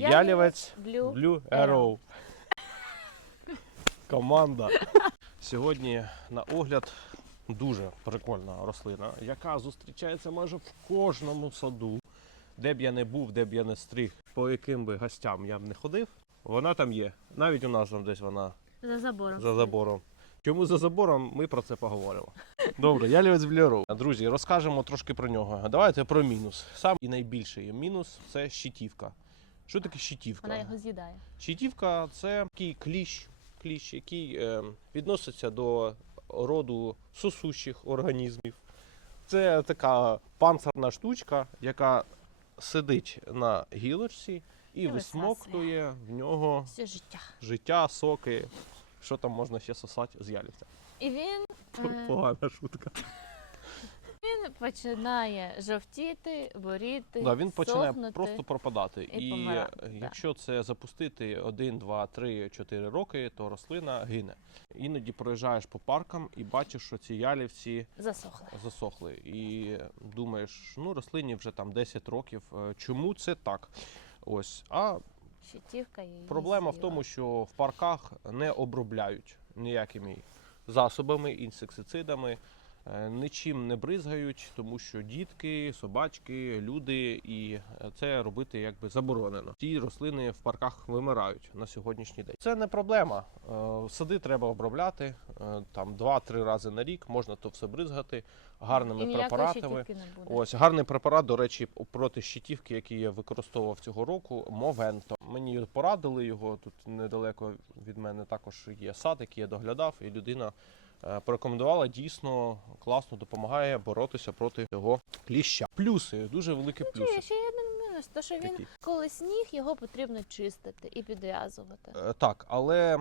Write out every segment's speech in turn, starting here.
Ялівець Blue Blue Arrow. Команда. Сьогодні на огляд дуже прикольна рослина, яка зустрічається майже в кожному саду. Де б я не був, де б я не стриг, по яким би гостям я б не ходив, вона там є. Навіть у нас там десь вона За забором. за забором. Чому за забором, ми про це поговоримо. Добре, я Лівець Бляров. Друзі, розкажемо трошки про нього. Давайте про мінус. Сам і найбільший мінус це щитівка. Що таке щитівка? Вона його з'їдає. Щитівка це такий кліщ, кліщ який е, відноситься до роду сосущих організмів. Це така панцирна штучка, яка сидить на гілочці і І висмоктує в нього Все життя. життя, соки. Що там можна ще сосати з ялівця? І він, е, Погана шутка. Починає жовтіти, боріти, Да, він починає сохнути. просто пропадати. і І, якщо це запустити 1, 2, 3, 4 роки, то рослина гине. Іноді проїжджаєш по паркам і бачиш, що ці ялівці засохли. засохли. І думаєш, ну рослині вже там 10 років. е, Чому це так? Ось. А Щитівка її проблема в тому, що в парках не обробляють ніякими засобами, інсектицидами. Е, Нічим не бризгають, тому що дітки, собачки, люди, і е, це робити якби заборонено. Ці рослини в парках вимирають на сьогоднішній день. Це не проблема. Е, Сади треба обробляти там 2-3 рази на рік. Можна то все бризгати гарними і препаратами. Ось гарний препарат, до речі, проти щитівки, який я використовував цього року, Мовенто. Мені порадили його тут недалеко від мене. Також є сад, який я доглядав, і людина порекомендувала дійсно класно допомагає боротися проти цього кліща. Плюси, дуже великі ну, плюси. ще є один мінус, то що він коли сніг, його потрібно чистити і підв'язувати. Е, Так, але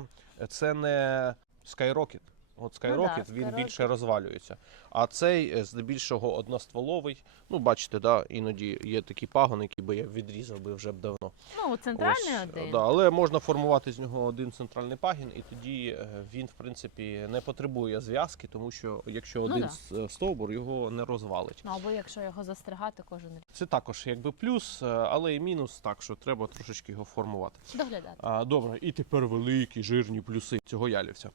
це не Skyrocket. От Ну да, він Skyrocket. більше розвалюється. А цей е, здебільшого одностволовий. Ну, бачите, да, іноді є такі пагони, які би я відрізав би вже б давно. Ну, центральний Ось, один. Да, але можна формувати з нього один центральний пагін, і тоді е, він, в принципі, не потребує зв'язки, тому що якщо Ну один да. е, стовбур, його не розвалить. Ну або якщо його застригати кожен рік. Це також якби плюс, е, але і мінус, так що треба трошечки його формувати. Доглядати. А, добре, і тепер великі жирні плюси цього ялівця.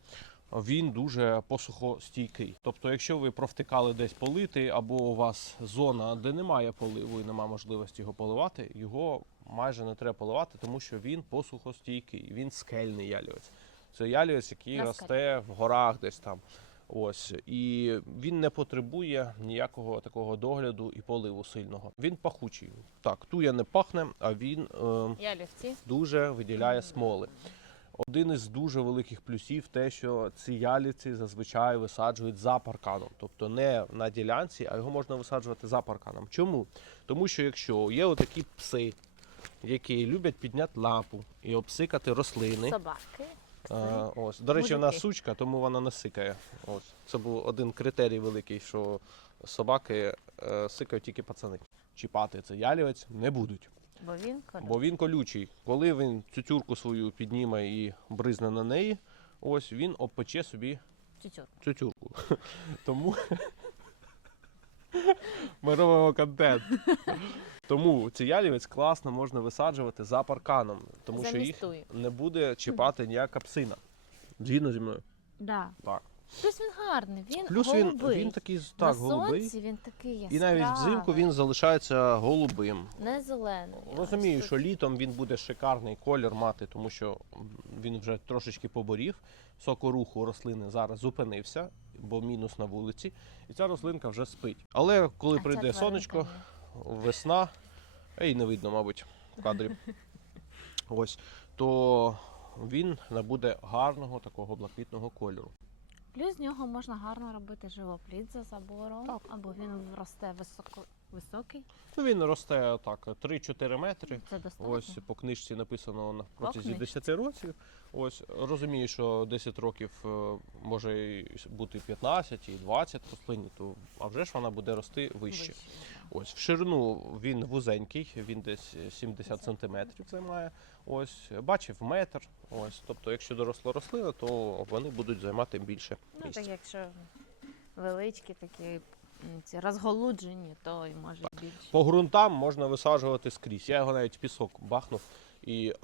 Він дуже посухостійкий. Тобто, якщо ви провтикали десь полити, або у вас зона, де немає поливу і немає можливості його поливати, його майже не треба поливати, тому що він посухостійкий, він скельний ялівець. Це ялівець, який На росте в горах десь там. Ось і він не потребує ніякого такого догляду і поливу сильного. Він пахучий. Так, туя не пахне, а він. Е, дуже виділяє смоли. Один із дуже великих плюсів те, що ці ялівці зазвичай висаджують за парканом, тобто не на ділянці, а його можна висаджувати за парканом. Чому? Тому що якщо є отакі пси, які люблять підняти лапу і обсикати рослини. Собаки. А, ось. До речі, вона сучка, тому вона не сикає. Ось. Це був один критерій великий, що собаки е, сикають тільки пацани. Чіпати це ялівець не будуть. Бо він колючий. Бо він колючий. Коли він цю свою підніме і бризне на неї, ось він обпече собі Тютюр. цю Тому ми робимо контент. Тому ці ялівець класно можна висаджувати за парканом, тому що їх Замістує. не буде чіпати ніяка псина. Згідно зі мною. Да. Так. Плюс він гарний, він Плюс він, голубий. він такий так, На голубий. сонці він такий І навіть взимку він залишається голубим. не зелений. Розумію, Ось що тут. літом він буде шикарний колір мати, тому що він вже трошечки поборів. Сокоруху рослини зараз зупинився, бо мінус на вулиці, і ця рослинка вже спить. Але коли А ця прийде тваринка сонечко, ні. весна, і не видно, мабуть, в кадрі. Ось, то він набуде гарного такого блакитного кольору. Плюс з нього можна гарно робити живоплід за забором, Так. або він росте високо, високий. Ну, він росте так 3-4 метри. Це достатньо. Ось по книжці написано на протязі книжці. 10 років. Ось розумію, що 10 років е, може бути 15 і 20 рослині, то а вже ж вона буде рости вище. Вище. Ось в ширину він вузенький, він десь 70 сантиметрів займає. Ось бачив метр. Ось, тобто, якщо доросла рослина, то вони будуть займати більше Ну, місця. так якщо величкі такі ці розголуджені, то і може більше. По ґрунтам можна висаджувати скрізь. Я його навіть в пісок бахнув і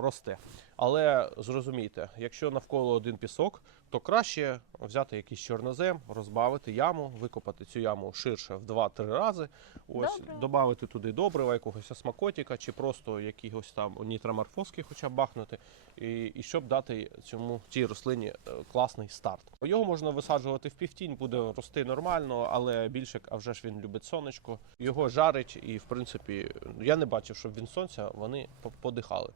росте. Але зрозумійте, якщо навколо один пісок, то краще взяти якийсь чорнозем, розбавити яму, викопати цю яму ширше в 2-3 рази. Ось додати туди добрива, якогось осмакотіка, чи просто якихось там нітроморфозки хоча б бахнути, і, і щоб дати цьому цій рослині е, класний старт. Його можна висаджувати в півтінь, буде рости нормально, але більше, а вже ж він любить сонечко. Його жарить, і в принципі я не бачив, щоб він сонця вони по- подихали.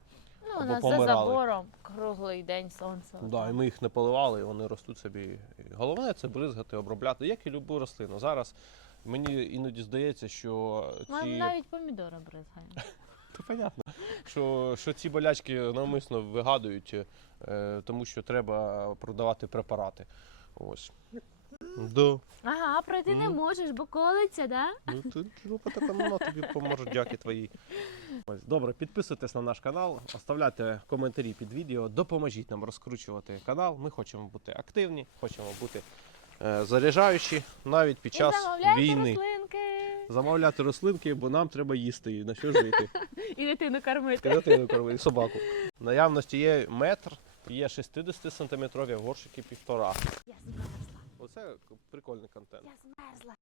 Ну, у Або нас за помирали. забором круглий день сонце. Да, і ми їх не поливали, і вони ростуть собі. І Головне це бризгати, обробляти, як і любу рослину. Зараз мені іноді здається, що Ми ці навіть помідори бризгаємо. Та понятно, що, що ці болячки навмисно вигадують, е, тому що треба продавати препарати. Ось. Да. Ага, пройти не Мгм. можеш, бо колиться, да? Ну, ти жопа така, ну, тобі поможуть дяки твої. Ось. Добре, підписуйтесь на наш канал, оставляйте коментарі під відео, допоможіть нам розкручувати канал. Ми хочемо бути активні, хочемо бути е, заряджаючі навіть під І час замовляйте війни. рослинки. Замовляти рослинки, бо нам треба їсти і на що жити. І дитину кормити. Дитину кормити, і собаку. В наявності є метр, є 60 сантиметрові горщики півтора. Я. Оце прикольний контент. Я змерзла.